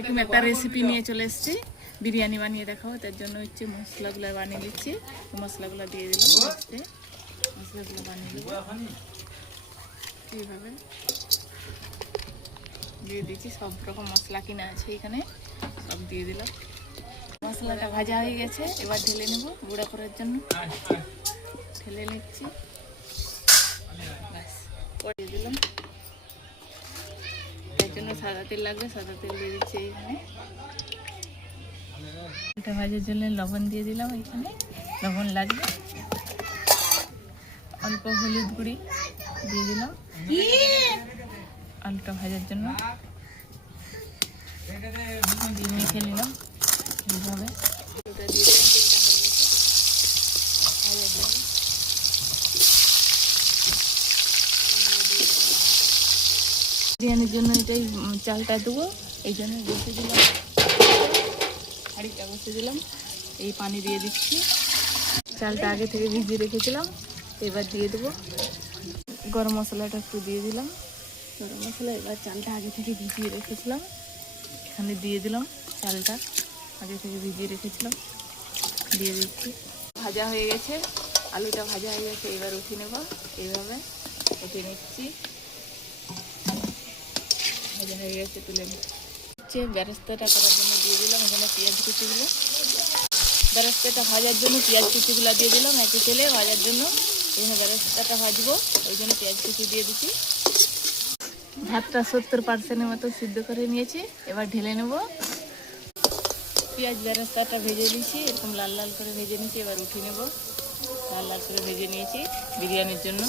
নতুন একটা রেসিপি নিয়ে চলে এসেছি, বিরিয়ানি বানিয়ে দেখাবো। তার জন্য হচ্ছে মশলাগুলো বানিয়ে দিচ্ছি। মশলাগুলো দিয়ে দিলাম, মশলাগুলো বানিয়ে দেবো এইভাবে দিয়ে দিচ্ছি। সব রকম মশলা কিনা আছে এখানে, সব দিয়ে দিলাম। মশলাটা ভাজা হয়ে গেছে, এবার ঢেলে নেব গুঁড়া করার জন্য। ঢেলে নিচ্ছি, ব্যাস দিয়ে দিলাম। এর জন্য সাদা তেল লাগবে, সাদা তেল দিয়ে দিচ্ছি এখানে। এটা ভাজার জন্য লবণ দিয়ে দিলাম, এখানে লবণ লাগবে। অল্প হলুদ গুঁড়ি দিয়ে দিলাম আলুটা ভাজার জন্য। দিয়ে মেখে নিলাম এইভাবে। ওটা দিয়ে দিলাম, তেলটা হয়ে গেছে ভাজার জন্য। বিরিয়ানির জন্য এটাই চালটা দেবো, এই জন্য বসে দিলাম, হাঁড়িটা বসে দিলাম। এই পানি দিয়ে দিচ্ছি। চালটা আগে থেকে ভিজিয়ে রেখেছিলাম, এবার দিয়ে দেবো। গরম মশলাটা একটু দিয়ে দিলাম, গরম মশলা। এবার চালটা আগে থেকে ভিজিয়ে রেখেছিলাম, এখানে দিয়ে দিলাম। চালটা আগে থেকে ভিজিয়ে রেখেছিলাম, দিয়ে দিচ্ছি। ভাজা হয়ে গেছে, আলুটা ভাজা হয়ে গেছে। এবার উঠিয়ে নেব, এইভাবে উঠিয়ে নিচ্ছি। ভাজা হয়ে গেছে, তুলে নিচ্ছি। বেরেস্তাটা করার জন্য দিয়ে দিলাম এখানে পেঁয়াজ কুচিগুলো। বেরেস্তাটা ভাজার জন্য পেঁয়াজ কুচিগুলো দিয়ে দিলাম একই তেলে ভাজার জন্য। এখানে বেরেস্তাটা ভাজবো, ওই জন্য পেঁয়াজ কুচি দিয়ে দিচ্ছি। ভাতটা 70% মতো সিদ্ধ করে নিয়েছি, এবার ঢেলে নেব। পেঁয়াজ বেরেস্তাটা ভেজে নিয়েছি, এরকম লাল লাল করে ভেজে নিয়েছি। এবার উঠিয়ে নেব, লাল লাল করে ভেজে নিয়েছি বিরিয়ানির জন্য।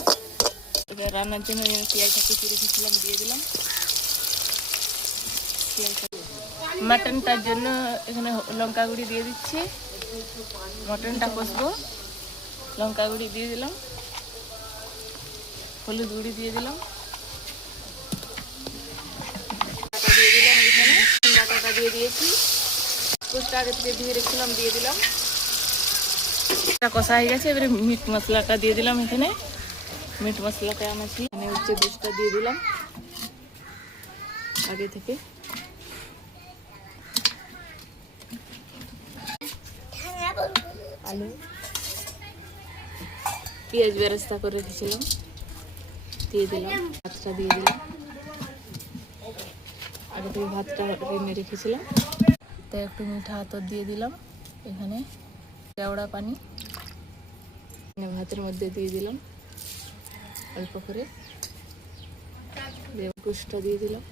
এবার রান্নার জন্য পেঁয়াজটা কুচি রেখেছিলাম, দিয়ে দিলাম। মাটনটার জন্য এখানে লঙ্কা গুঁড়ি দিয়ে দিচ্ছি। মটনটা কষবো, লঙ্কা গুঁড়ি দিয়ে দিলাম, হলুদ গুঁড়ি দিয়ে দিলাম, দিয়ে দিলাম। এখানে বাটাটা দিয়ে দিয়েছি, কোষটা আগে থেকে ধুয়ে রেখেছিলাম, দিয়ে দিলাম। কষা হয়ে গেছে, এবারে মিট মশলাটা দিয়ে দিলাম। এখানে মিট মশলাটা আনাচ্ছি, এখানে হচ্ছে দুধটা দিয়ে দিলাম আগে থেকে। আলু পেঁয়াজ বেরেস্তা করে রেখেছিলাম, দিয়ে দিলাম। ভাতটা দিয়ে দিলাম, আগে থেকে ভাতটা রেঁধে রেখেছিলাম। তো একটু মিঠা আতর দিয়ে দিলাম। এখানে কেওড়া পানি ভাতের মধ্যে দিয়ে দিলাম অল্প করে। গোশটা দিয়ে দিলাম,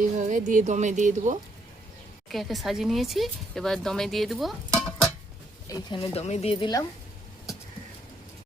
এইভাবে দিয়ে দমে দিয়ে দেবো। একে একে সাজিয়ে নিয়েছি, এবার দমে দিয়ে দেবো। এইখানে দমে দিয়ে দিলাম।